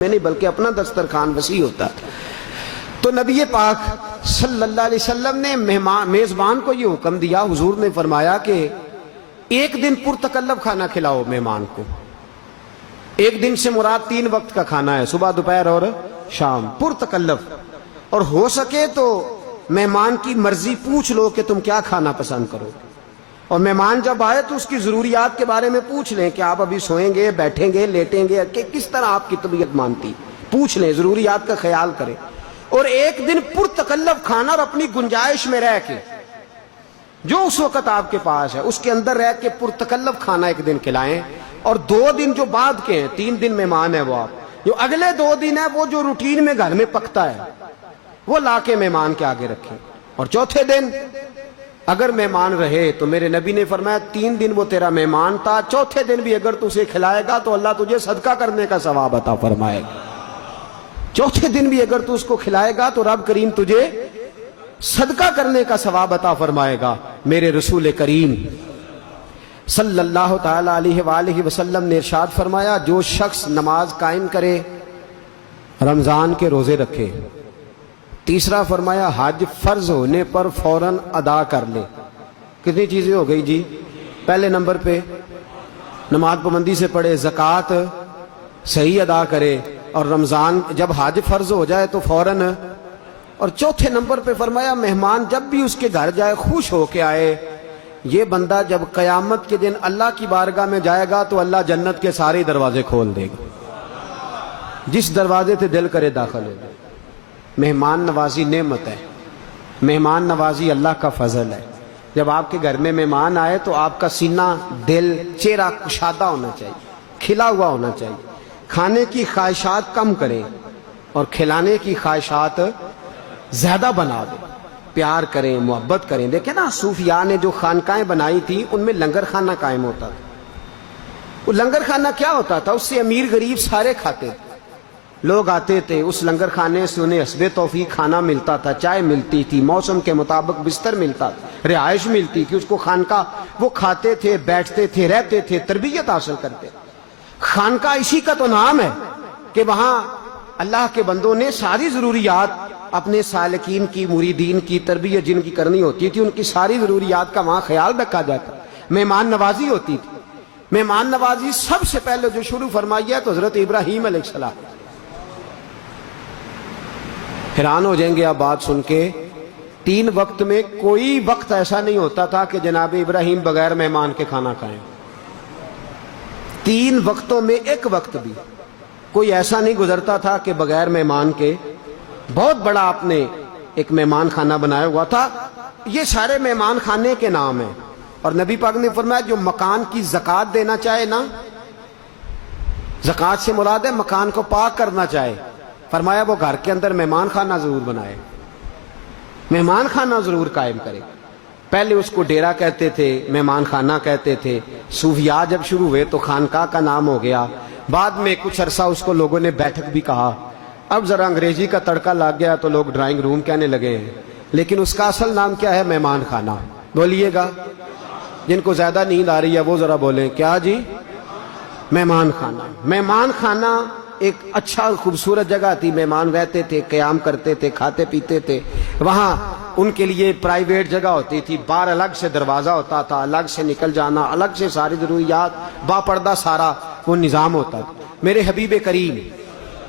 میں نہیں بلکہ اپنا دسترخوان وسیع ہوتا. تو نبی پاک صلی اللہ علیہ وسلم نے میزبان کو یہ حکم دیا. حضور نے فرمایا کہ ایک دن پرتکلف کھانا کھلاؤ مہمان کو. ایک دن سے مراد 3 وقت کا کھانا ہے، صبح دوپہر اور شام، پرتکلف. اور ہو سکے تو مہمان کی مرضی پوچھ لو کہ تم کیا کھانا پسند کرو. اور مہمان جب آئے تو اس کی ضروریات کے بارے میں پوچھ لیں کہ آپ ابھی سوئیں گے، بیٹھیں گے، لیٹیں گے، کہ کس طرح آپ کی طبیعت مانتی، پوچھ لیں، ضروریات کا خیال کریں. اور ایک دن پرتکلف کھانا اور اپنی گنجائش میں رہ کے جو اس وقت آپ کے پاس ہے اس کے اندر رہ کے پرتکلف کھانا ایک دن کھلائیں. اور 2 دن جو بعد کے ہیں، 3 دن مہمان ہے وہ آپ، جو اگلے 2 دن ہے وہ جو روٹین میں گھر میں پکتا ہے وہ لا کے مہمان کے آگے رکھیں. اور چوتھے دن اگر مہمان رہے تو میرے نبی نے فرمایا 3 دن وہ تیرا مہمان تھا، چوتھے دن بھی اگر تو اسے کھلائے گا تو اللہ تجھے صدقہ کرنے کا ثواب عطا فرمائے گا. چوتھے دن بھی اگر تو اس کو کھلائے گا تو رب کریم تجھے صدقہ کرنے کا ثواب عطا فرمائے گا. میرے رسول کریم صلی اللہ تعالی علیہ وآلہ وسلم نے ارشاد فرمایا، جو شخص نماز قائم کرے، رمضان کے روزے رکھے، تیسرا فرمایا حج فرض ہونے پر فوراً ادا کر لے. کتنی چیزیں ہو گئی جی؟ پہلے نمبر پہ نماز پابندی سے پڑھے، زکوٰۃ صحیح ادا کرے، اور رمضان جب حج فرض ہو جائے تو فوراً. اور چوتھے نمبر پہ فرمایا مہمان جب بھی اس کے گھر جائے خوش ہو کے آئے. یہ بندہ جب قیامت کے دن اللہ کی بارگاہ میں جائے گا تو اللہ جنت کے سارے دروازے کھول دے گا، جس دروازے سے دل کرے داخل ہو جائے. مہمان نوازی نعمت ہے، مہمان نوازی اللہ کا فضل ہے. جب آپ کے گھر میں مہمان آئے تو آپ کا سینہ، دل، چہرہ کشادہ ہونا چاہیے، کھلا ہوا ہونا چاہیے. کھانے کی خواہشات کم کریں اور کھلانے کی خواہشات زیادہ بنا دیں. پیار کریں، محبت کریں. دیکھیں نا صوفیاء نے جو خانقاہیں بنائی تھی ان میں لنگر خانہ قائم ہوتا تھا. وہ لنگر خانہ کیا ہوتا تھا؟ اس سے امیر غریب سارے کھاتے تھے. لوگ آتے تھے اس لنگر خانے سے، انہیں حسب توفیق کھانا ملتا تھا، چائے ملتی تھی، موسم کے مطابق بستر ملتا تھا، رہائش ملتی تھی. اس کو خانقاہ، وہ کھاتے تھے، بیٹھتے تھے، رہتے تھے، تربیت حاصل کرتے. خانقاہ اسی کا تو نام ہے کہ وہاں اللہ کے بندوں نے ساری ضروریات اپنے سالکین کی، مریدین کی تربیت جن کی کرنی ہوتی تھی ان کی ساری ضروریات کا وہاں خیال رکھا جاتا. مہمان نوازی ہوتی تھی. مہمان نوازی سب سے پہلے جو شروع فرمائی ہے تو حضرت ابراہیم علیہ السلام. حیران ہو جائیں گے آپ بات سن کے، 3 وقت میں کوئی وقت ایسا نہیں ہوتا تھا کہ جناب ابراہیم بغیر مہمان کے کھانا کھائیں. 3 وقتوں میں ایک وقت بھی کوئی ایسا نہیں گزرتا تھا کہ بغیر مہمان کے. بہت بڑا آپ نے ایک مہمان خانہ بنایا ہوا تھا. یہ سارے مہمان خانے کے نام ہیں. اور نبی پاک نے فرمایا جو مکان کی زکوٰۃ دینا چاہے نا، زکوٰۃ سے مراد ہے مکان کو پاک کرنا چاہے، فرمایا وہ گھر کے اندر مہمان خانہ ضرور بنائے، مہمان خانہ ضرور قائم کرے. پہلے اس کو ڈیرا کہتے تھے، مہمان خانہ کہتے تھے. صوفیاء جب شروع ہوئے تو خانقاہ کا نام ہو گیا. بعد میں کچھ عرصہ اس کو لوگوں نے بیٹھک بھی کہا. اب ذرا انگریزی کا تڑکا لگ گیا تو لوگ ڈرائنگ روم کہنے لگے ہیں. لیکن اس کا اصل نام کیا ہے؟ مہمان خانہ. بولیے گا، جن کو زیادہ نیند آ رہی ہے وہ ذرا بولیں. کیا جی؟ مہمان خانہ. مہمان خانہ ایک اچھا خوبصورت جگہ تھی. مہمان رہتے تھے، قیام کرتے تھے، کھاتے پیتے تھے. وہاں ان کے لیے پرائیویٹ جگہ ہوتی تھی، باہر الگ سے دروازہ ہوتا تھا، الگ سے نکل جانا، الگ سے ساری ضروریات، با پردہ سارا وہ نظام ہوتا تھا. میرے حبیب کریم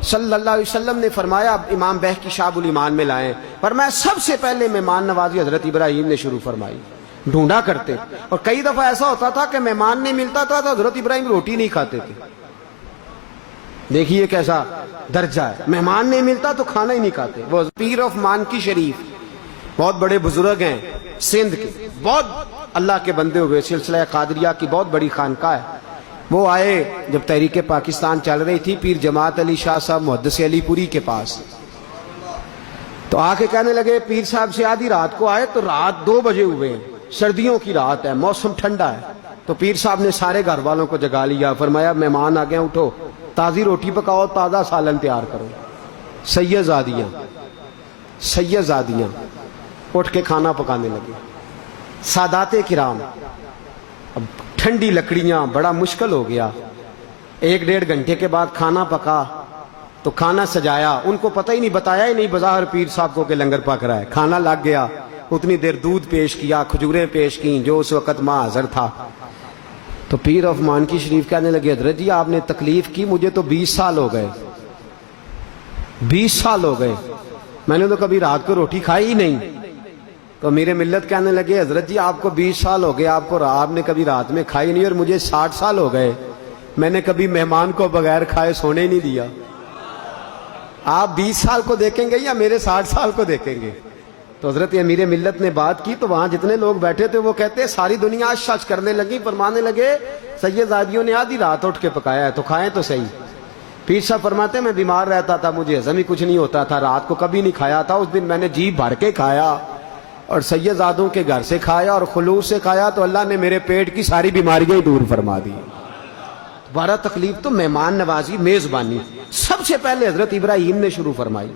صلی اللہ علیہ وسلم نے فرمایا، امام بہقی شعب الایمان میں لائیں، فرمایا سب سے پہلے مہمان نوازی حضرت ابراہیم نے شروع فرمائی. ڈھونڈا کرتے. اور کئی دفعہ ایسا ہوتا تھا کہ مہمان نہیں ملتا تھا تو حضرت ابراہیم روٹی نہیں کھاتے تھے. دیکھیے کیسا درجہ ہے. مہمان نہیں ملتا تو کھانا ہی نہیں کھاتے. وہ پیر آف مانکی شریف بہت بڑے بزرگ ہیں سندھ کے، بہت اللہ کے بندے ہوئے، سلسلہ قادریہ کی بہت بڑی خانقاہ ہے. وہ آئے جب تحریک پاکستان چل رہی تھی پیر جماعت علی شاہ صاحب محدث علی پوری کے پاس. تو آ کے کہنے لگے پیر صاحب سے آدھی رات کو آئے تو رات 2 بجے ہوئے ہیں، سردیوں کی رات ہے، موسم ٹھنڈا ہے. تو پیر صاحب نے سارے گھر والوں کو جگا لیا. فرمایا مہمان آ گئے، اٹھو، تازی روٹی پکاؤ، تازہ سالن تیار کرو. سیدزادیاں اٹھ کے کھانا پکانے لگے. سادات کرام. اب ٹھنڈی لکڑیاں، بڑا مشکل ہو گیا. 1-1.5 گھنٹے کے بعد کھانا پکا تو کھانا سجایا، ان کو پتہ ہی نہیں، بتایا ہی نہیں بظاہر پیر صاحب کو کہ لنگر پک رہا ہے. کھانا لگ گیا، اتنی دیر دودھ پیش کیا، کھجوریں پیش کیں، جو اس وقت ماں حضر تھا. تو پیر آف مانکی شریف کہنے لگے حضرت جی آپ نے تکلیف کی، مجھے تو 20 سال ہو گئے، 20 سال ہو گئے، میں نے تو کبھی رات کو روٹی کھائی ہی نہیں. تو میرے ملت کہنے لگے حضرت جی آپ کو 20 سال ہو گئے، آپ نے کبھی رات میں کھائی نہیں، اور مجھے 60 سال ہو گئے، میں نے کبھی مہمان کو بغیر کھائے سونے ہی نہیں دیا. آپ 20 سال کو دیکھیں گے یا میرے 60 سال کو دیکھیں گے؟ تو حضرت امیر ملت نے بات کی تو وہاں جتنے لوگ بیٹھے تھے وہ کہتے ساری دنیا شش کرنے لگی، فرمانے لگے سید زادیوں نے آدھی رات اٹھ کے پکایا ہے تو کھائیں تو صحیح. پیر صاحب فرماتے میں بیمار رہتا تھا، مجھے ہضم ہی کچھ نہیں ہوتا تھا، رات کو کبھی نہیں کھایا تھا، اس دن میں نے جی بھر کے کھایا اور سید زادوں کے گھر سے کھایا اور خلوص سے کھایا تو اللہ نے میرے پیٹ کی ساری بیماریاں ہی دور فرما دی. 12 تکلیف تو مہمان نوازی، میزبانی سب سے پہلے حضرت ابراہیم نے شروع فرمائی.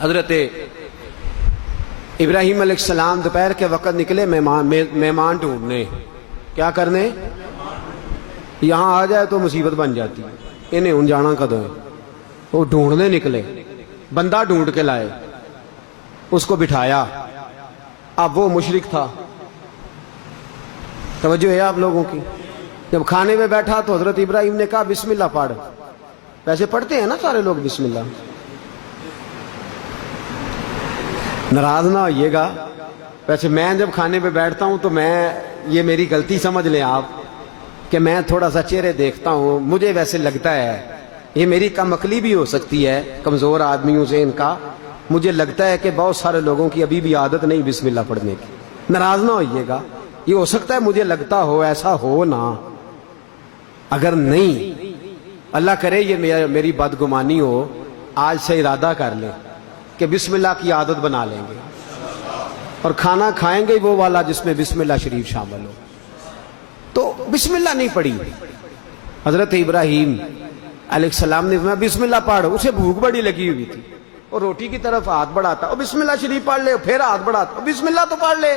حضرت ابراہیم علیہ السلام دوپہر کے وقت نکلے مہمان ڈھونڈنے. کیا کرنے؟ یہاں آ جائے تو مصیبت بن جاتی، انہیں ان جانا کدوں ہے. وہ ڈھونڈنے نکلے، بندہ ڈھونڈ کے لائے، اس کو بٹھایا. اب وہ مشرک تھا. توجہ ہے آپ لوگوں کی؟ جب کھانے میں بیٹھا تو حضرت ابراہیم نے کہا بسم اللہ پڑھ. ویسے پڑھتے ہیں نا سارے لوگ بسم اللہ، ناراض نہ ہوئیے گا. ویسے میں جب کھانے پہ بیٹھتا ہوں تو یہ میری غلطی سمجھ لیں آپ کہ میں تھوڑا سا چہرے دیکھتا ہوں، مجھے ویسے لگتا ہے، یہ میری کم عقلی بھی ہو سکتی ہے کمزور آدمیوں سے ان کا، مجھے لگتا ہے کہ بہت سارے لوگوں کی ابھی بھی عادت نہیں بسم اللہ پڑھنے کی. ناراض نہ ہوئیے گا، یہ ہو سکتا ہے مجھے لگتا ہو، ایسا ہو نہ. اگر نہیں، اللہ کرے یہ میری بدگمانی ہو، آج سے ارادہ کر لیں کہ بسم اللہ کی عادت بنا لیں گے اور کھانا کھائیں گے وہ والا جس میں بسم اللہ شریف شامل ہو. تو بسم اللہ نہیں پڑھی. حضرت ابراہیم علیہ السلام نے فرمایا بسم اللہ پڑھ. اسے بھوک بڑی لگی ہوئی تھی اور روٹی کی طرف ہاتھ بڑھاتا، اور بسم اللہ شریف پڑھ لے، پھر ہاتھ بڑھاتا، بسم اللہ تو پڑھ لے.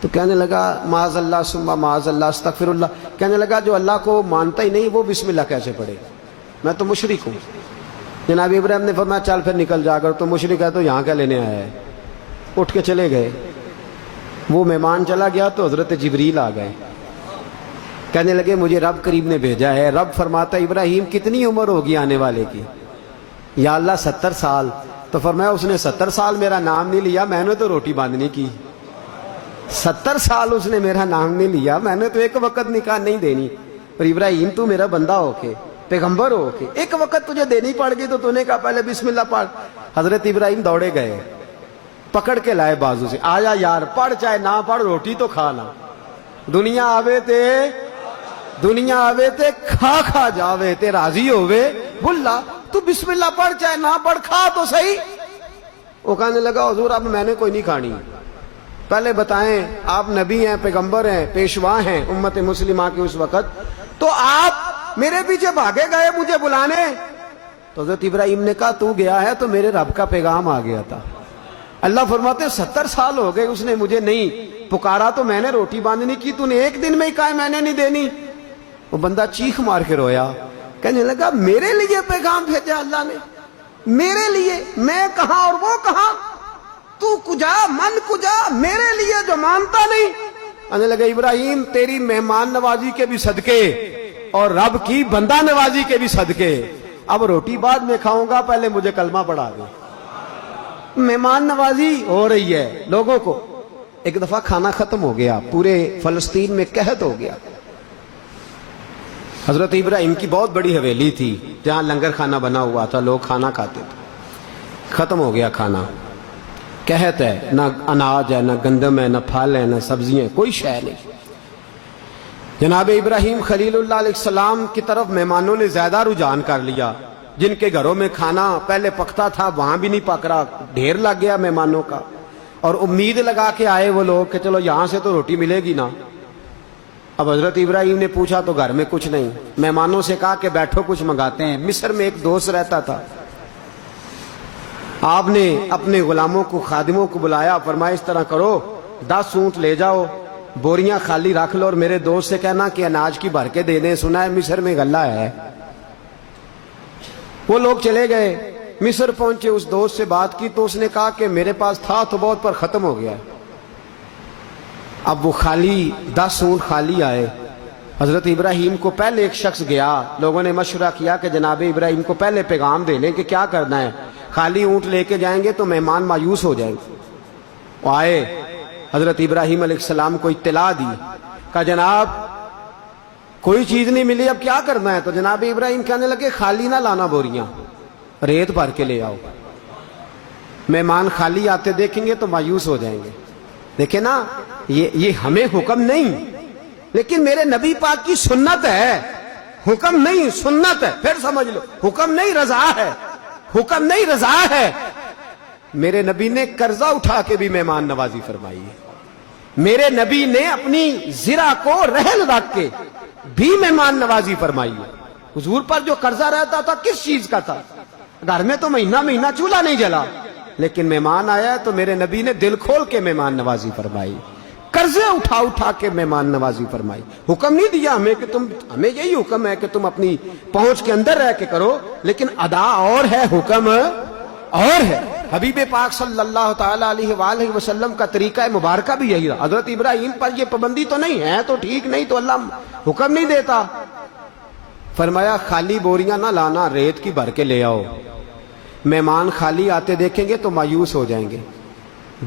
تو کہنے لگا معاذ اللہ ثم معاذ اللہ استغفر اللہ. کہنے لگا جو اللہ کو مانتا ہی نہیں وہ بسم اللہ کیسے پڑھے؟ میں تو مشرک ہوں. جناب ابراہیم نے فرمایا چل پھر نکل جا کر، تو مشرک ہے تو یہاں کیا لینے آیا ہے؟ اٹھ کے چلے گئے. وہ مہمان چلا گیا تو حضرت جبریل آ گئے. کہنے لگے مجھے رب کریم نے بھیجا ہے. رب فرماتا ابراہیم کتنی عمر ہوگی آنے والے کی؟ یا اللہ 70 سال. تو فرمایا اس نے 70 سال میرا نام نہیں لیا، میں نے تو روٹی باندھنی کی. 70 سال اس نے میرا نام نہیں لیا، میں نے تو ایک وقت نکاح نہیں دینی. اور ابراہیم تو میرا بندہ ہو کے، پیغمبر ہو کے ایک وقت تجھے دینی پڑ گئی تو نے کہا پہلے بسم اللہ پڑھ. حضرت ابراہیم دوڑے گئے، پکڑ کے لائے بازو سے، آیا یار پڑھ چاہے نہ پڑھ روٹی تو کھانا. دنیا آوے تے کھا کھا جاوے تے راضی ہوئے بھلا. تو بسم اللہ پڑھ چاہے نہ پڑھ، کھا تو صحیح. وہ کہنے لگا حضور اب میں نے کوئی نہیں کھانی. پہلے بتائیں آپ نبی ہیں، پیغمبر ہیں، پیشوا ہیں امت مسلمہ کے اس وقت، تو آپ میرے پیچھے بھاگے گئے مجھے بلانے. تو حضرت ابراہیم نے کہا تو گیا ہے تو میرے رب کا پیغام آ گیا تھا. اللہ فرماتے 70 سال ہو گئے اس نے مجھے نہیں پکارا تو میں نے روٹی باندھنی کی، تو نے ایک دن میں ہی کہا میں نے نہیں دینی. وہ بندہ چیخ مار کے رویا، کہنے لگا میرے لیے پیغام بھیجا اللہ نے، میرے لیے؟ میں کہاں اور وہ کہاں؟ تو کجا من کجا میرے لیے جو مانتا نہیں. کہنے لگا ابراہیم تیری مہمان نوازی کے بھی صدقے اور رب کی بندہ نوازی کے بھی صدقے، اب روٹی بعد میں کھاؤں گا، پہلے مجھے کلمہ پڑھا دے. مہمان نوازی ہو رہی ہے لوگوں کو. ایک دفعہ کھانا ختم ہو گیا، پورے فلسطین میں قحط ہو گیا. حضرت ابراہیم کی بہت بڑی حویلی تھی جہاں لنگر کھانا بنا ہوا تھا، لوگ کھانا کھاتے تھے. ختم ہو گیا کھانا، قحط ہے، نہ اناج ہے، نہ گندم ہے، نہ پھل ہے، نہ سبزیاں، کوئی شے نہیں. جناب ابراہیم خلیل اللہ علیہ السلام کی طرف مہمانوں نے زیادہ رجحان کر لیا. جن کے گھروں میں کھانا پہلے پکتا تھا وہاں بھی نہیں پک رہا، ڈھیر لگ گیا مہمانوں کا. اور امید لگا کے آئے وہ لوگ کہ چلو یہاں سے تو روٹی ملے گی نا. اب حضرت ابراہیم نے پوچھا تو گھر میں کچھ نہیں. مہمانوں سے کہا کہ بیٹھو کچھ منگاتے ہیں. مصر میں ایک دوست رہتا تھا، آپ نے اپنے غلاموں کو، خادموں کو بلایا، فرمایا اس طرح کرو 10 اونٹ لے جاؤ، بوریاں خالی رکھ لو اور میرے دوست سے کہنا کہ اناج کی بھر کے دے دیں، سنا ہے مصر میں غلہ ہے. وہ لوگ چلے گئے، مصر پہنچے، اس دوست سے بات کی تو اس نے کہا کہ میرے پاس تھا تو بہت پر ختم ہو گیا۔ اب وہ خالی 10 اونٹ خالی آئے۔ حضرت ابراہیم کو پہلے ایک شخص گیا، لوگوں نے مشورہ کیا کہ جناب ابراہیم کو پہلے پیغام دے لیں کہ کیا کرنا ہے، خالی اونٹ لے کے جائیں گے تو مہمان مایوس ہو جائیں گے۔ وہ آئے، حضرت ابراہیم علیہ السلام کو اطلاع دی، کہا جناب کوئی چیز نہیں ملی، اب کیا کرنا ہے؟ تو جناب ابراہیم کہنے لگے خالی نہ لانا بوریاں، ریت بھر کے لے آؤ، مہمان خالی آتے دیکھیں گے تو مایوس ہو جائیں گے۔ دیکھیں نا، یہ ہمیں حکم نہیں، لیکن میرے نبی پاک کی سنت ہے، حکم نہیں سنت ہے، پھر سمجھ لو، حکم نہیں رضا ہے، حکم نہیں رضا ہے۔ میرے نبی نے قرضہ اٹھا کے بھی مہمان نوازی فرمائی ہے، میرے نبی نے اپنی زرہ کو رہن رکھ کے بھی مہمان نوازی فرمائی ہے۔ حضور پر جو قرضہ رہتا تھا کس چیز کا تھا؟ گھر میں تو مہینہ مہینہ چولہا نہیں جلا، لیکن مہمان آیا تو میرے نبی نے دل کھول کے مہمان نوازی فرمائی، قرضے اٹھا اٹھا کے مہمان نوازی فرمائی۔ حکم نہیں دیا ہمیں کہ ہمیں یہی حکم ہے کہ تم اپنی پہنچ کے اندر رہ کے کرو، لیکن ادا اور ہے، حکم اور ہے۔ حبیب پاک صلی اللہ تعالی علیہ وآلہ وسلم کا طریقہ مبارکہ بھی یہی رہا۔ حضرت ابراہیم پر یہ پابندی تو نہیں ہے تو ٹھیک، نہیں تو اللہ حکم نہیں دیتا، فرمایا خالی بوریاں نہ لانا، ریت کی بھر کے لے آؤ، مہمان خالی آتے دیکھیں گے تو مایوس ہو جائیں گے۔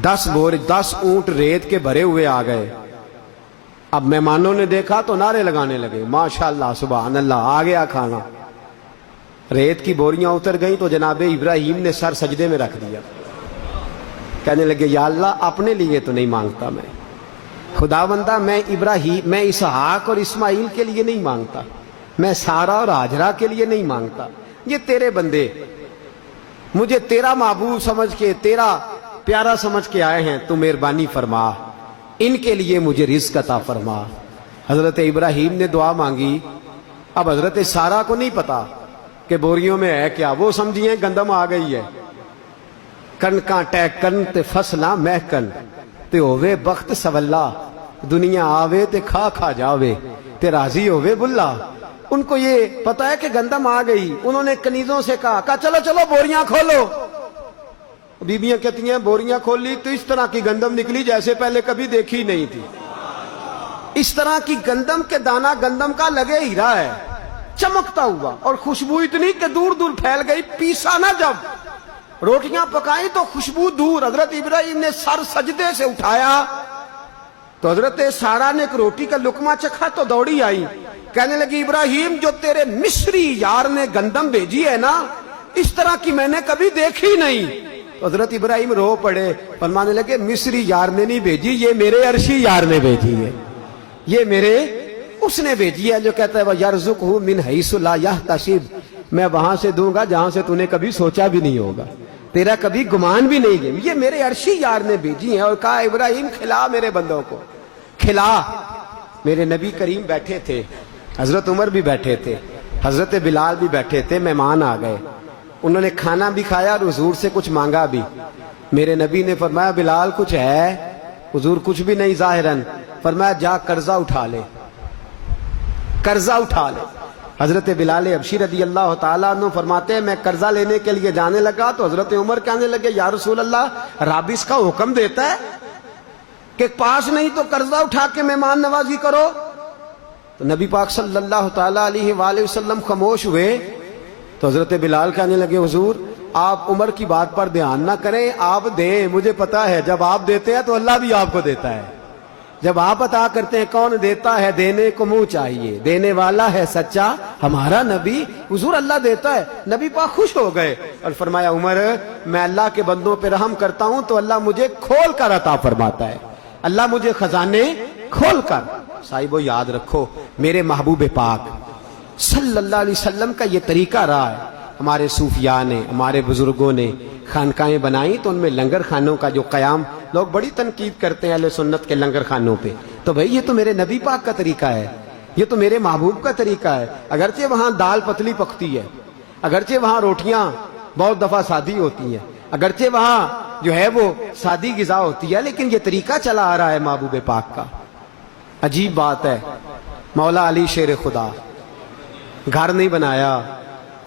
10 اونٹ ریت کے بھرے ہوئے آ گئے۔ اب مہمانوں نے دیکھا تو نعرے لگانے لگے، ماشاءاللہ سبحان اللہ، آ گیا کھانا۔ ریت کی بوریاں اتر گئیں تو جناب ابراہیم نے سر سجدے میں رکھ دیا، کہنے لگے یا اللہ اپنے لیے تو نہیں مانگتا میں، خدا بندہ میں اسحاق اور اسماعیل کے لیے نہیں مانگتا، میں سارا اور ہاجرہ کے لیے نہیں مانگتا، یہ تیرے بندے مجھے تیرا محبوب سمجھ کے، تیرا پیارا سمجھ کے آئے ہیں، تو مہربانی فرما، ان کے لیے مجھے رزق عطا فرما۔ حضرت ابراہیم نے دعا مانگی۔ اب حضرت سارا کو نہیں پتا کہ بوریوں میں ہے کیا، وہ سمجھیے گندم آ گئی ہے۔ کنکاں ٹیکن تے فصلاں محکن تے ہووے بخت سولا، دنیا آوے تے کھا کھا جاوے تے راضی ہووے بلا۔ ان کو یہ پتا ہے کہ گندم آ گئی، انہوں نے کنیزوں سے کہا چلو چلو بوریاں کھولو۔ بیبیاں کہتی ہیں بوریاں کھول لی تو اس طرح کی گندم نکلی جیسے پہلے کبھی دیکھی نہیں تھی، اس طرح کی گندم کے دانہ گندم کا لگے ہیرا ہے، چمکتا ہوا، اور خوشبو اتنی کہ دور دور پھیل گئی۔ پیسا نہ جب روٹیاں پکائیں تو خوشبو دور۔ حضرت ابراہیم نے سر سجدے سے اٹھایا تو حضرت سارا نے ایک روٹی کا لقمہ چکھا تو دوڑی آئی، کہنے لگی ابراہیم جو تیرے مصری یار نے گندم بھیجی ہے نا، اس طرح کی میں نے کبھی دیکھی نہیں۔ حضرت ابراہیم رو پڑے، فرمانے لگے مصری یار نے نہیں بھیجی، یہ میرے عرشی یار نے بھیجی ہے، یہ میرے اس نے بھیجی ہے جو کہتا ہے وَيَرْزُقْهُ مِنْ حَيْثُ لَا يَحْتَسِبُ، میں وہاں سے دوں گا جہاں سے تو نے کبھی سوچا بھی نہیں ہوگا، تیرا کبھی گمان بھی نہیں گیا، یہ میرے عرشی یار نے بھیجی ہیں۔ اور کہا ابراہیم کھلا میرے بندوں کو، کھلا۔ میرے نبی کریم بیٹھے تھے، حضرت عمر بھی بیٹھے تھے، حضرت بلال بھی بیٹھے تھے، مہمان آ گئے، انہوں نے کھانا بھی کھایا اور حضور سے کچھ مانگا بھی۔ میرے نبی نے فرمایا بلال کچھ ہے؟ حضور کچھ بھی نہیں ظاہراً۔ فرمایا جا قرضہ اٹھا لے، قرضہ اٹھا لے۔ حضرت بلال حبشی رضی اللہ تعالیٰ عنہ فرماتے ہیں میں قرضہ لینے کے لیے جانے لگا تو حضرت عمر کہنے لگے یا رسول اللہ رب اس کا حکم دیتا ہے کہ پاس نہیں تو قرضہ اٹھا کے مہمان نوازی کرو؟ تو نبی پاک صلی اللہ تعالیٰ علیہ وآلہ وسلم خاموش ہوئے تو حضرت بلال کہنے لگے حضور آپ عمر کی بات پر دھیان نہ کریں، آپ دیں، مجھے پتا ہے جب آپ دیتے ہیں تو اللہ بھی آپ کو دیتا ہے، جب آپ عطا کرتے ہیں کون دیتا ہے، دینے کو منہ چاہیے، دینے والا ہے سچا ہمارا نبی، حضور اللہ دیتا ہے۔ نبی پاک خوش ہو گئے اور فرمایا عمر میں اللہ کے بندوں پہ رحم کرتا ہوں تو اللہ مجھے کھول کر عطا فرماتا ہے، اللہ مجھے خزانے کھول کر۔ صاحبو یاد رکھو میرے محبوب پاک صلی اللہ علیہ وسلم کا یہ طریقہ رہا ہے۔ ہمارے صوفیاء نے، ہمارے بزرگوں نے خانقاہیں بنائیں تو ان میں لنگر خانوں کا جو قیام، لوگ بڑی تنقید کرتے ہیں اہل سنت کے لنگر خانوں پہ، تو بھئی یہ تو میرے نبی پاک کا طریقہ ہے، یہ تو میرے محبوب کا طریقہ ہے۔ اگرچہ وہاں دال پتلی پکتی ہے، اگرچہ وہاں روٹیاں بہت دفعہ سادی ہوتی ہیں، اگرچہ وہاں جو ہے وہ سادی غذا ہوتی ہے، لیکن یہ طریقہ چلا آ رہا ہے محبوب پاک کا۔ عجیب بات ہے، مولا علی شیر خدا، گھر نہیں بنایا،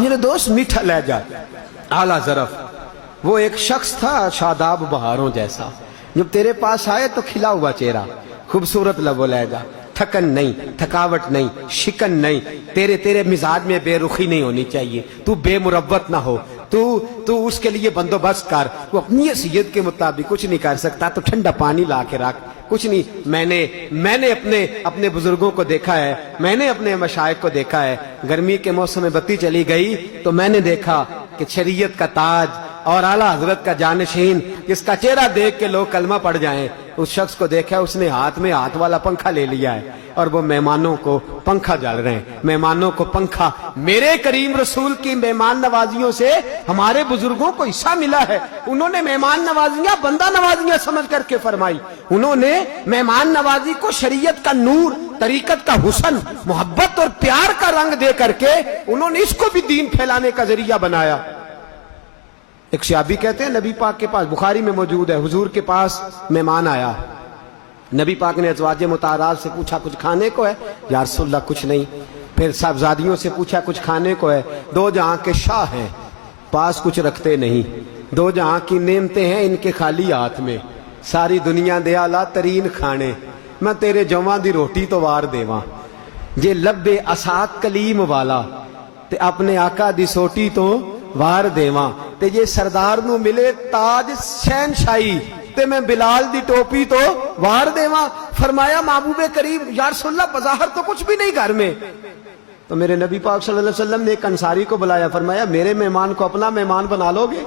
میرے دوست میٹھا لہجہ اعلیٰ ظرف، وہ ایک شخص تھا شاداب بہاروں جیسا، جب تیرے پاس آئے تو کھلا ہوا چہرہ، خوبصورت لب و لہجہ، تھکن نہیں، تھکاوٹ نہیں، شکن نہیں، تیرے مزاج میں بے رخی نہیں ہونی چاہیے، تو بے مروت نہ ہو، تو اس کے لیے بندوبست کر، وہ اپنی حیثیت کے مطابق کچھ نہیں کر سکتا تو ٹھنڈا پانی لا کے رکھ، کچھ نہیں۔ میں نے اپنے بزرگوں کو دیکھا ہے، میں نے اپنے مشائخ کو دیکھا ہے، گرمی کے موسم میں بتی چلی گئی تو میں نے دیکھا کہ شریعت کا تاج اور اعلیٰ حضرت کا جانشین جس کا چہرہ دیکھ کے لوگ کلمہ پڑھ جائیں، اس شخص کو دیکھا اس نے ہاتھ میں ہاتھ والا پنکھا لے لیا ہے اور وہ مہمانوں کو پنکھا جل رہے ہیں، مہمانوں کو پنکھا۔ میرے کریم رسول کی مہمان نوازیوں سے ہمارے بزرگوں کو حصہ ملا ہے، انہوں نے مہمان نوازیاں بندہ نوازیاں سمجھ کر کے فرمائی، انہوں نے مہمان نوازی کو شریعت کا نور، طریقت کا حسن، محبت اور پیار کا رنگ دے کر کے انہوں نے اس کو بھی دین پھیلانے کا ذریعہ بنایا۔ ایک صحابی کہتے ہیں نبی پاک کے پاس، بخاری میں موجود ہے، حضور کے پاس مہمان آیا، نبی پاک نے ازواج مطہرات سے پوچھا کچھ کھانے کو ہے؟ یا رسول اللہ کچھ نہیں۔ پھر صاحبزادیوں سے پوچھا کچھ کھانے کو ہے؟ دو جہاں کے شاہ ہیں، پاس کچھ رکھتے نہیں، دو جہاں کی نعمتیں ہیں ان کے خالی ہاتھ میں، ساری دنیا دے اعلیٰ ترین کھانے، میں تیرے جواں دی روٹی تو وار دیواں، جے لب اسات کلیم والا تے اپنے آقا دی سوٹی تو وار دیواں، تے جے سردار نو ملے تاج شہنشاہی تے میں بلال دی ٹوپی تو وار دیواں۔ فرمایا محبوب کریم یا رسول اللہ بظاہر تو کچھ بھی نہیں گھر میں، تو میرے نبی پاک صلی اللہ علیہ وسلم نے ایک انصاری کو بلایا، فرمایا میرے مہمان کو اپنا مہمان بنا لو گے؟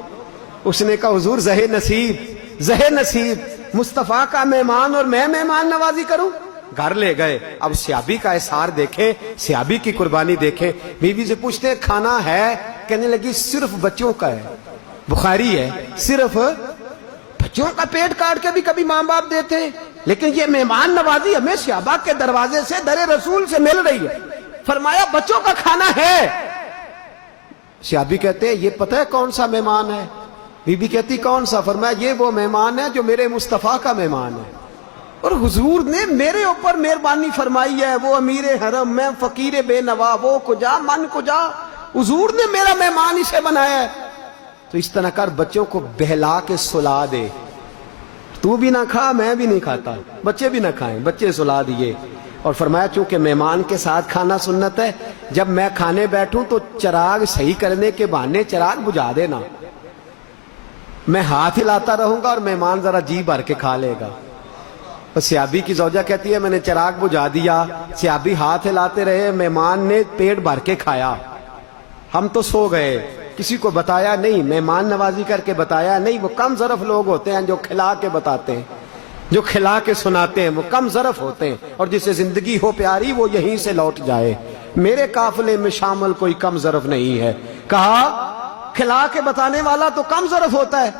اس نے کہا حضور زہ نصیب مصطفیٰ کا مہمان اور میں مہمان نوازی کروں؟ گھر لے گئے۔ اب صحابی کا احسار دیکھیں، صحابی کی قربانی دیکھیں، بیوی سے پوچھتے ہیں کھانا ہے؟ کہنے لگی صرف بچوں کا ہے، بخاری ہے، صرف بچوں کا پیٹ کاٹ کے بھی کبھی ماں باپ دیتے ہیں، لیکن یہ مہمان نوازی ہمیں صحابہ کے دروازے سے در رسول سے مل رہی ہے۔ فرمایا بچوں کا کھانا ہے۔ صحابی کہتے ہیں یہ پتہ ہے کون سا مہمان ہے؟ بی بی کہتی کون سا؟ فرمایا یہ وہ مہمان ہے جو میرے مصطفیٰ کا مہمان ہے، اور حضور نے میرے اوپر مہربانی فرمائی ہے، وہ امیر حرم، میں فقیر بے نوا، وہ کجا من کجا، حضور نے میرا مہمان اسے بنایا ہے۔ تو اس طرح کر بچوں کو بہلا کے سلا دے، تو بھی نہ کھا میں بھی نہیں کھاتا، بچے بھی نہ کھائیں، بچے سلا دیے۔ اور فرمایا چونکہ مہمان کے ساتھ کھانا سنت ہے، جب میں کھانے بیٹھوں تو چراغ صحیح کرنے کے بہانے چراغ بجھا دینا، میں ہاتھ ہلاتا رہوں گا اور مہمان ذرا جی بھر کے کھا لے گا۔ صحابی کی زوجہ کہتی ہے میں نے چراغ بجھا دیا، صحابی ہاتھ ہلاتے رہے، مہمان نے پیٹ بھر کے کھایا، ہم تو سو گئے، کسی کو بتایا نہیں، مہمان نوازی کر کے بتایا نہیں۔ وہ کم ظرف لوگ ہوتے ہیں جو کھلا کے بتاتے ہیں، جو کھلا کے سناتے ہیں، وہ کم ظرف ہوتے ہیں، اور جسے زندگی ہو پیاری وہ یہیں سے لوٹ جائے۔ میرے قافلے میں شامل کوئی کم ظرف نہیں ہے، کہا کھلا کے بتانے والا تو کم ظرف ہوتا ہے،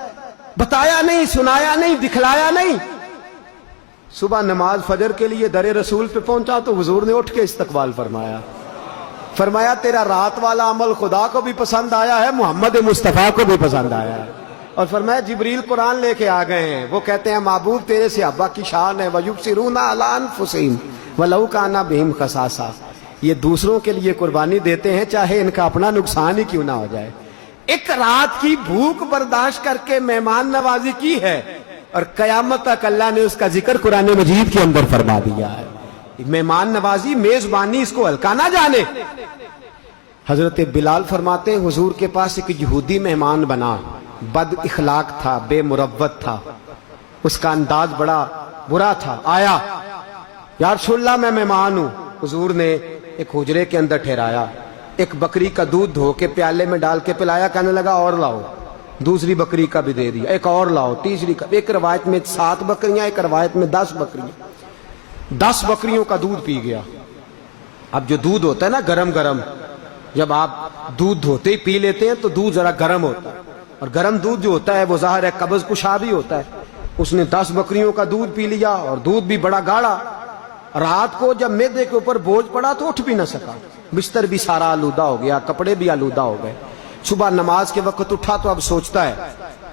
بتایا نہیں، سنایا نہیں، دکھلایا نہیں۔ صبح نماز فجر کے لیے در رسول پہ پہنچا تو حضور نے اٹھ کے استقبال فرمایا، فرمایا تیرا رات والا عمل خدا کو بھی پسند آیا ہے، محمد مصطفیٰ کو بھی پسند آیا ہے۔ اور فرمایا جبریل قرآن لے کے آ گئے ہیں، وہ کہتے ہیں محبوب تیرے صحابہ کی شان ہے، وَيُبْصِرُونَ عَلَىٰ أَنفُسِهِمْ وَلَوْ كَانَ بِهِمْ خَصَاصَةٌ، یہ دوسروں کے لیے قربانی دیتے ہیں چاہے ان کا اپنا نقصان ہی کیوں نہ ہو جائے۔ ایک رات کی بھوک برداشت کر کے مہمان نوازی کی ہے، اور قیامت تک اللہ نے اس کا ذکر قرآن مجید کے اندر فرما دیا ہے۔ مہمان نوازی، میزبانی، اس کو ہلکا نہ جانے۔ حضرت بلال فرماتے ہیں حضور کے پاس ایک یہودی مہمان بنا، بد اخلاق تھا، بے مروت تھا، اس کا انداز بڑا برا تھا۔ آیا یا رسول اللہ میں مہمان ہوں، حضور نے ایک حجرے کے اندر ٹھہرایا، ایک بکری کا دودھ دھو کے پیالے میں ڈال کے پلایا، کہنے لگا اور لاؤ، دوسری بکری کا بھی دے دیا، ایک اور لاؤ، تیسری کا، ایک روایت میں 7 بکریاں، ایک روایت میں 10 بکریاں، 10 بکریوں کا دودھ پی گیا۔ اب جو دودھ ہوتا ہے نا گرم گرم، جب آپ دودھ دھوتے ہی پی لیتے ہیں تو دودھ ذرا گرم ہوتا ہے، اور گرم دودھ جو ہوتا ہے وہ ظاہر ہے قبض کشا بھی ہوتا ہے۔ اس نے 10 بکریوں کا دودھ پی لیا، اور دودھ بھی بڑا گاڑھا۔ رات کو جب معدے کے اوپر بوجھ پڑا تو اٹھ بھی نہ سکا، بستر بھی سارا آلودہ ہو گیا، کپڑے بھی آلودہ ہو گئے۔ صبح نماز کے وقت اٹھا تو اب سوچتا ہے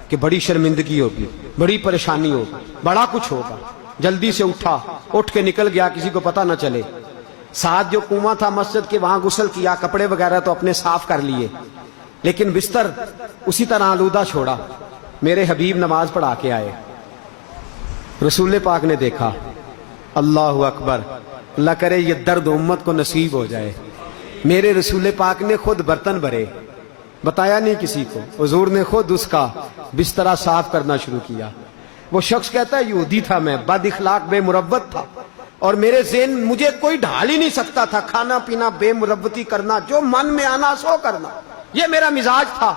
کہ بڑی شرمندگی ہوگی، بڑی پریشانی ہوگی، بڑا کچھ ہوگا۔ جلدی سے اٹھا، اٹھ کے نکل گیا، کسی کو پتہ نہ چلے۔ ساتھ جو کنواں تھا مسجد کے وہاں غسل کیا, کپڑے وغیرہ تو اپنے صاف کر لیے, لیکن بستر اسی طرح آلودہ چھوڑا. میرے حبیب نماز پڑھا کے آئے, رسول پاک نے دیکھا, اللہ اکبر, اللہ کرے یہ درد امت کو نصیب ہو جائے. میرے رسول پاک نے خود برتن بھرے, بتایا نہیں کسی کو, حضور نے خود اس کا بسترا صاف کرنا شروع کیا. وہ شخص کہتا ہے یہودی تھا میں, بد اخلاق بے مروت تھا, اور میرے ذہن مجھے کوئی ڈھال ہی نہیں سکتا تھا, کھانا پینا بے مروتی کرنا, جو من میں آنا سو کرنا, یہ میرا مزاج تھا.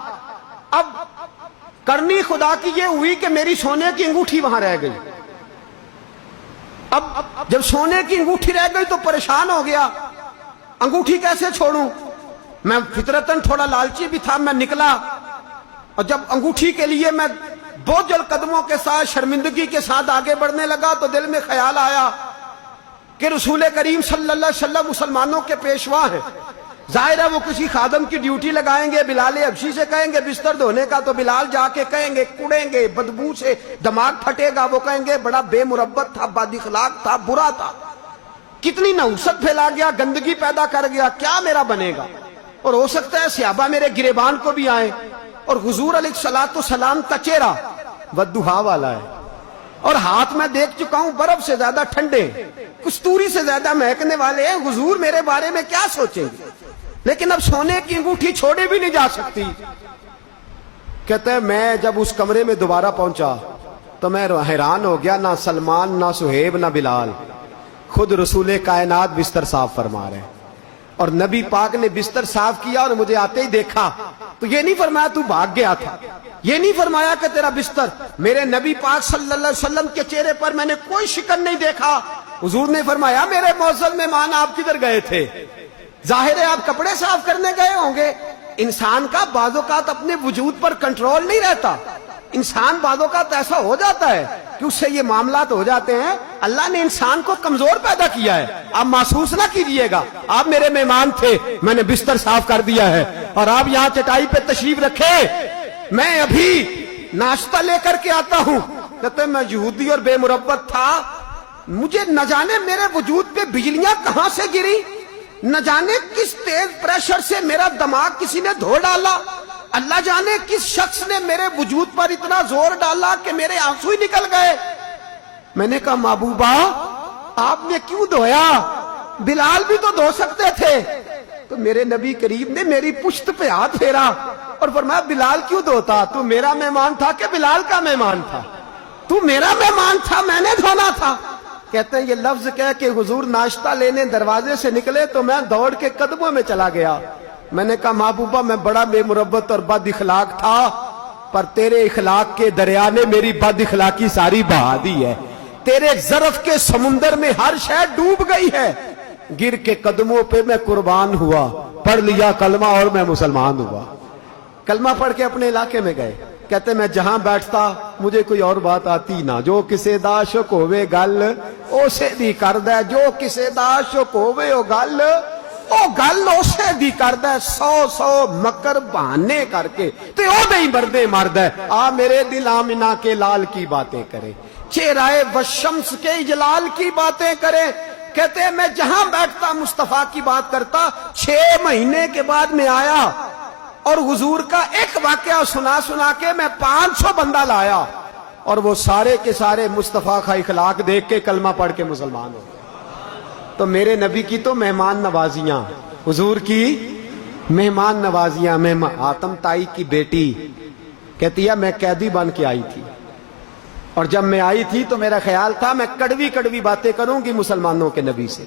اب کرنی خدا کی یہ ہوئی کہ میری سونے کی انگوٹھی وہاں رہ گئی. اب جب سونے کی انگوٹھی رہ گئی تو پریشان ہو گیا, انگوٹھی کیسے چھوڑوں. میں فطرتاً تھوڑا لالچی بھی تھا, میں نکلا, اور جب انگوٹھی کے لیے میں بوجھل قدموں کے ساتھ شرمندگی کے ساتھ آگے بڑھنے لگا تو دل میں خیال آیا کہ رسول کریم صلی اللہ علیہ وسلم مسلمانوں کے پیشوا ہیں. ظاہر ہے وہ کسی خادم کی ڈیوٹی لگائیں گے, بلال حبشی سے کہیں گے بستر دھونے کا, تو بلال جا کے کہیں گے, کڑیں گے, بدبو سے دماغ پھٹے گا, وہ کہیں گے بڑا بے مربت تھا, بد اخلاق تھا, برا تھا, کتنی نحوست پھیلا گیا, گندگی پیدا کر گیا, کیا میرا بنے گا. اور ہو سکتا ہے صحابہ میرے گریبان کو بھی آئیں, اور حضور علیہ الصلوۃ والسلام کا چہرہ والضحیٰ والا ہے, اور ہاتھ میں دیکھ چکا ہوں برف سے زیادہ ٹھنڈے, کستوری سے زیادہ مہکنے والے ہیں, حضور میرے بارے میں کیا سوچیں گے. لیکن اب سونے کی انگوٹھی چھوڑے بھی نہیں جا سکتی. کہتے ہیں میں جب اس کمرے میں دوبارہ پہنچا تو میں حیران ہو گیا, نہ سلمان, نہ سہیب, نہ بلال, خود رسول کائنات بستر صاف فرما رہے ہیں. اور نبی پاک نے بستر صاف کیا اور مجھے آتے ہی دیکھا تو یہ نہیں فرمایا تو بھاگ گیا تھا, یہ نہیں فرمایا کہ تیرا بستر. میرے نبی پاک صلی اللہ علیہ وسلم کے چہرے پر میں نے کوئی شکن نہیں دیکھا. حضور نے فرمایا میرے معزز مہمان آپ کدھر گئے تھے. ظاہر ہے آپ کپڑے صاف کرنے گئے ہوں گے. انسان کا بعض اوقات اپنے وجود پر کنٹرول نہیں رہتا, انسان بعض اوقات ایسا ہو جاتا ہے کہ اس سے یہ معاملات ہو جاتے ہیں. اللہ نے انسان کو کمزور پیدا کیا ہے, آپ محسوس نہ کیجئے گا. آپ میرے مہمان تھے, میں نے بستر صاف کر دیا ہے, اور آپ یہاں چٹائی پہ تشریف رکھے, میں ابھی ناشتہ لے کر کے آتا ہوں. کہتے میں یہودی اور بے مربت تھا, مجھے نہ جانے میرے وجود پہ بجلیاں کہاں سے گری, نہ جانے کس تیز پریشر سے میرا دماغ کسی نے دھو ڈالا, اللہ جانے کس شخص نے میرے وجود پر اتنا زور ڈالا کہ میرے آنسو ہی نکل گئے. میں نے کہا محبوبہ آپ نے کیوں دھویا, بلال بھی تو دھو سکتے تھے. تو میرے نبی کریم نے میری پشت پہ ہاتھ پھیرا اور فرمایا بلال کیوں دھوتا, تو میرا مہمان تھا کہ بلال کا مہمان تھا, تو میرا مہمان تھا, میں نے دھونا تھا. کہتے ہیں یہ لفظ کہہ کہ حضور ناشتہ لینے دروازے سے نکلے تو میں دوڑ کے قدموں میں چلا گیا. میں نے کہا محبوبہ میں بڑا بے مربت اور بد اخلاق تھا, پر تیرے اخلاق کے دریا نے میری بد اخلاقی ساری بہا دی ہے. تیرے ظرف کے سمندر میں ہر شے ڈوب گئی ہے, گر کے قدموں پہ میں قربان ہوا, پڑھ لیا کلمہ اور میں مسلمان ہوا. کلمہ پڑھ کے اپنے علاقے میں گئے. کہتے میں جہاں بیٹھتا مجھے کوئی اور بات آتی نہ, جو کسے دا شک ہوئے گل اسے دی کردہ, جو کسے دا شک ہوئے او گل اسے دی کردہ, 100 مکر بہانے کر کے تے او نہیں بردے مردہ. آ میرے دل آمنہ کے لال کی باتیں کرے, چہرہ وشمس کے جلال کی باتیں کرے. کہتے ہیں میں جہاں بیٹھتا مصطفیٰ کی بات کرتا. 6 مہینے کے بعد میں آیا اور حضور کا ایک واقعہ سنا کے میں 500 بندہ لایا, اور وہ سارے کے سارے مصطفیٰ کا اخلاق دیکھ کے کلمہ پڑھ کے مسلمان ہو. تو میرے نبی کی تو مہمان نوازیاں, حضور کی مہمان نوازیاں. آتم تائی کی بیٹی کہتی ہے میں قیدی بن کے آئی تھی, اور جب میں آئی تھی تو میرا خیال تھا میں کڑوی باتیں کروں گی مسلمانوں کے نبی سے,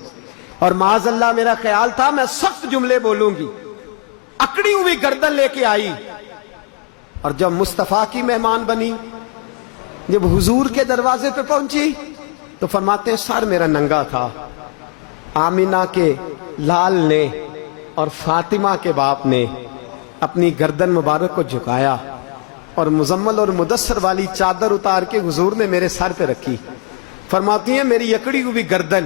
اور معاذ اللہ میرا خیال تھا میں سخت جملے بولوں گی. اکڑی ہوئی گردن لے کے آئی, اور جب مصطفیٰ کی مہمان بنی, جب حضور کے دروازے پہ پہنچی تو فرماتے ہیں سر میرا ننگا تھا. آمینہ کے لال نے اور فاطمہ کے باپ نے اپنی گردن مبارک کو جھکایا, اور مزمل اور مدثر والی چادر اتار کے حضور نے میرے سر پہ رکھی. فرماتی ہیں میری اکڑی ہوئی گردن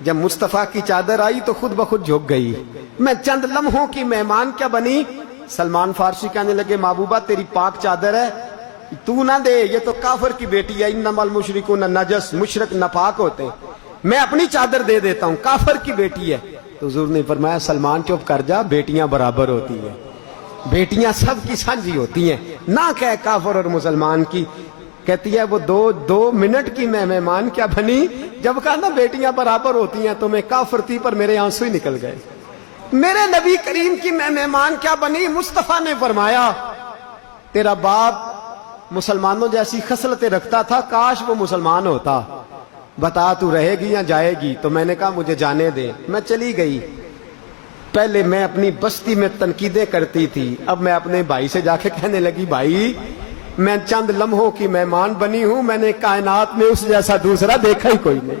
جب مصطفیٰ کی چادر آئی تو خود بخود جھک گئی. میں چند لمحوں کی مہمان کیا بنی. سلمان فارسی کہنے لگے محبوبہ تیری پاک چادر ہے, تو نہ دے, یہ تو کافر کی بیٹی ہے. انما المشرکون نجس, مشرک ناپاک ہوتے. میں اپنی چادر دے دیتا ہوں, کافر کی بیٹی ہے. تو حضور نے فرمایا سلمان چپ کر جا, بیٹیاں برابر ہوتی ہیں, بیٹیاں سب کی سانجھی ہوتی ہیں, نہ کہ کافر اور مسلمان کی. کہتی ہے وہ دو منٹ کی میں مہمان کیا بنی, جب کہا نا بیٹیاں برابر ہوتی ہیں تو میں کافر تھی پر میرے آنسو ہی نکل گئے. میرے نبی کریم کی میں مہمان کیا بنی. مصطفیٰ نے فرمایا تیرا باپ مسلمانوں جیسی خصلتیں رکھتا تھا, کاش وہ مسلمان ہوتا, بتا تو رہے گی یا جائے گی. تو میں نے کہا مجھے جانے دے. میں چلی گئی. پہلے میں اپنی بستی میں تنقیدیں کرتی تھی, اب میں اپنے بھائی سے جا کے کہنے لگی بھائی میں چند لمحوں کی مہمان بنی ہوں, میں نے کائنات میں اس جیسا دوسرا دیکھا ہی کوئی نہیں.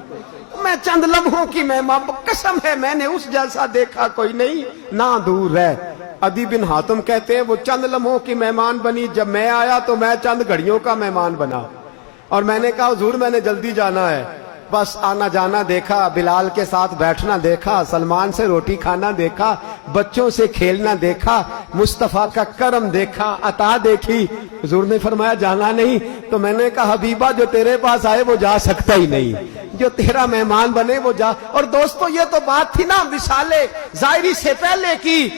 میں چند لمحوں کی مہمان, قسم ہے میں نے اس جیسا دیکھا کوئی نہیں, نہ دور ہے. عدی بن حاتم کہتے ہیں وہ چند لمحوں کی مہمان بنی, جب میں آیا تو میں چند گھڑیوں کا مہمان بنا. اور میں نے کہا حضور میں نے جلدی جانا ہے, بس آنا جانا دیکھا, بلال کے ساتھ بیٹھنا دیکھا, سلمان سے روٹی کھانا دیکھا, بچوں سے کھیلنا دیکھا, مصطفیٰ کا کرم دیکھا, عطا دیکھی. حضور نے فرمایا جانا نہیں. تو میں نے کہا حبیبہ جو تیرے پاس آئے وہ جا سکتا ہی نہیں, جو تیرا مہمان بنے وہ جا. اور دوستو یہ تو بات تھی نا وصال ظاہری سے پہلے کی.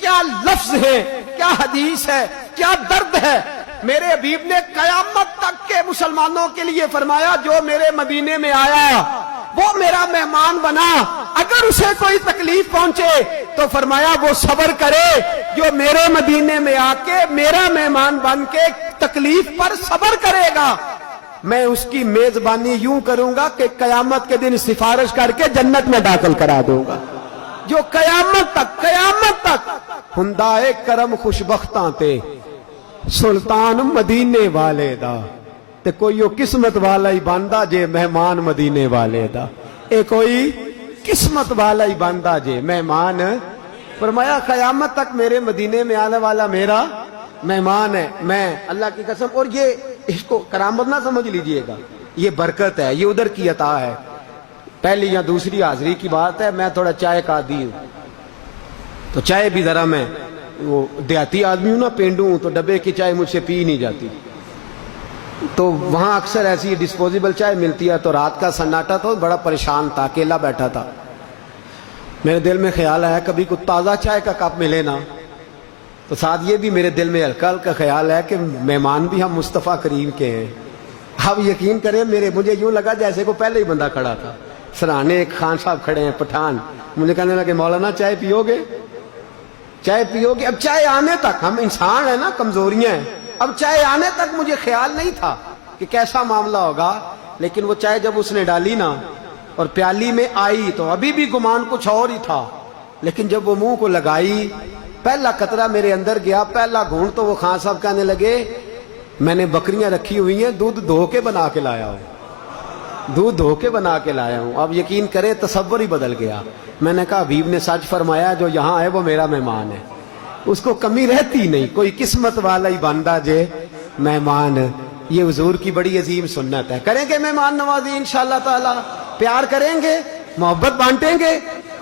کیا لفظ ہے, کیا حدیث ہے, کیا درد ہے. میرے حبیب نے قیامت تک کے مسلمانوں کے لیے فرمایا جو میرے مدینے میں آیا وہ میرا مہمان بنا, اگر اسے کوئی تکلیف پہنچے تو فرمایا وہ صبر کرے, جو میرے مدینے میں آ کے میرا مہمان بن کے تکلیف پر صبر کرے گا, میں اس کی میزبانی یوں کروں گا کہ قیامت کے دن سفارش کر کے جنت میں داخل کرا دوں گا. جو قیامت تک ہندائے کرم خوشبختاں تے سلطان مدینے والے دا, تے کوئی قسمت والا ہی بندہ جے مہمان مدینے والے دا. اے کوئی قسمت والا ہی بندہ جے مہمان. فرمایا قیامت تک میرے مدینے میں آنے والا میرا مہمان ہے. میں اللہ کی قسم, اور یہ اس کو کرامت نہ سمجھ لیجئے گا, یہ برکت ہے, یہ ادھر کی عطا ہے. پہلی یا دوسری حاضری کی بات ہے, میں تھوڑا چائے کا عادی ہوں, تو چائے بھی ذرا میں وہ دیہاتی آدمی ہوں نا, پینڈو ہوں, تو ڈبے کی چائے مجھ سے پی نہیں جاتی. تو وہاں اکثر ایسی ڈسپوزیبل چائے ملتی ہے. تو رات کا سناٹا تھا, بڑا پریشان تھا, اکیلا بیٹھا تھا. میرے دل میں خیال آیا کبھی کوئی تازہ چائے کا کپ ملے نا. تو ساتھ یہ بھی میرے دل میں ہلکا ہلکا خیال ہے کہ مہمان بھی ہم مصطفیٰ کریم کے ہیں. آپ یقین کریں مجھے یوں لگا جیسے کو پہلے ہی بندہ کھڑا تھا. سرانے ایک خان صاحب کھڑے ہیں پٹھان, مجھے کہنے لگے مولانا چائے پیو گے, چائے پیو گے. اب چائے آنے تک, ہم انسان ہیں نا, کمزوریاں ہیں, اب چائے آنے تک مجھے خیال نہیں تھا کہ کیسا معاملہ ہوگا. لیکن وہ چائے جب اس نے ڈالی نا اور پیالی میں آئی تو ابھی بھی گمان کچھ اور ہی تھا. لیکن جب وہ منہ کو لگائی, پہلا قطرہ میرے اندر گیا, پہلا گھونٹ, تو وہ خان صاحب کہنے لگے میں نے بکریاں رکھی ہوئی ہیں, دودھ دھو کے بنا کے لایا ہوں, دودھ دھو کے بنا کے لایا ہوں. اب یقین کرے تصور ہی بدل گیا. میں نے کہا حبیب نے سچ فرمایا, جو یہاں ہے وہ میرا مہمان ہے, اس کو کمی رہتی نہیں. کوئی قسمت والا ہی بندہ جے مہمان. یہ حضور کی بڑی عظیم سنت ہے. کریں گے مہمان نوازی انشاءاللہ تعالی, پیار کریں گے, محبت بانٹیں گے,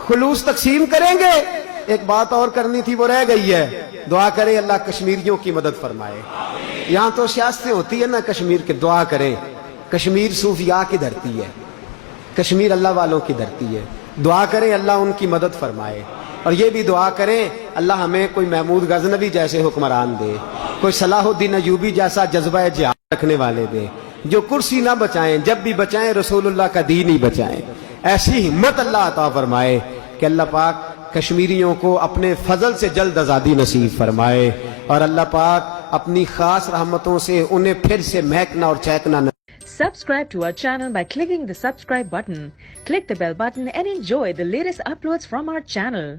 خلوص تقسیم کریں گے. ایک بات اور کرنی تھی وہ رہ گئی ہے, دعا کرے اللہ کشمیریوں کی مدد فرمائے. یہاں تو سیاستیں ہوتی ہے نا کشمیر کے, دعا کریں. کشمیر صوفیاء کی دھرتی ہے, کشمیر اللہ والوں کی دھرتی ہے. دعا کریں اللہ ان کی مدد فرمائے. اور یہ بھی دعا کریں اللہ ہمیں کوئی محمود غزنوی جیسے حکمران دے, کوئی صلاح الدین ایوبی جیسا جذبہ جہاد رکھنے والے دے, جو کرسی نہ بچائیں, جب بھی بچائیں رسول اللہ کا دین ہی بچائیں. ایسی ہمت اللہ عطا فرمائے کہ اللہ پاک کشمیریوں کو اپنے فضل سے جلد آزادی نصیب فرمائے, اور اللہ پاک اپنی خاص رحمتوں سے انہیں پھر سے مہکنا اور چہکنا. Subscribe to our channel by clicking the subscribe button. Click the bell button and enjoy the latest uploads from our channel.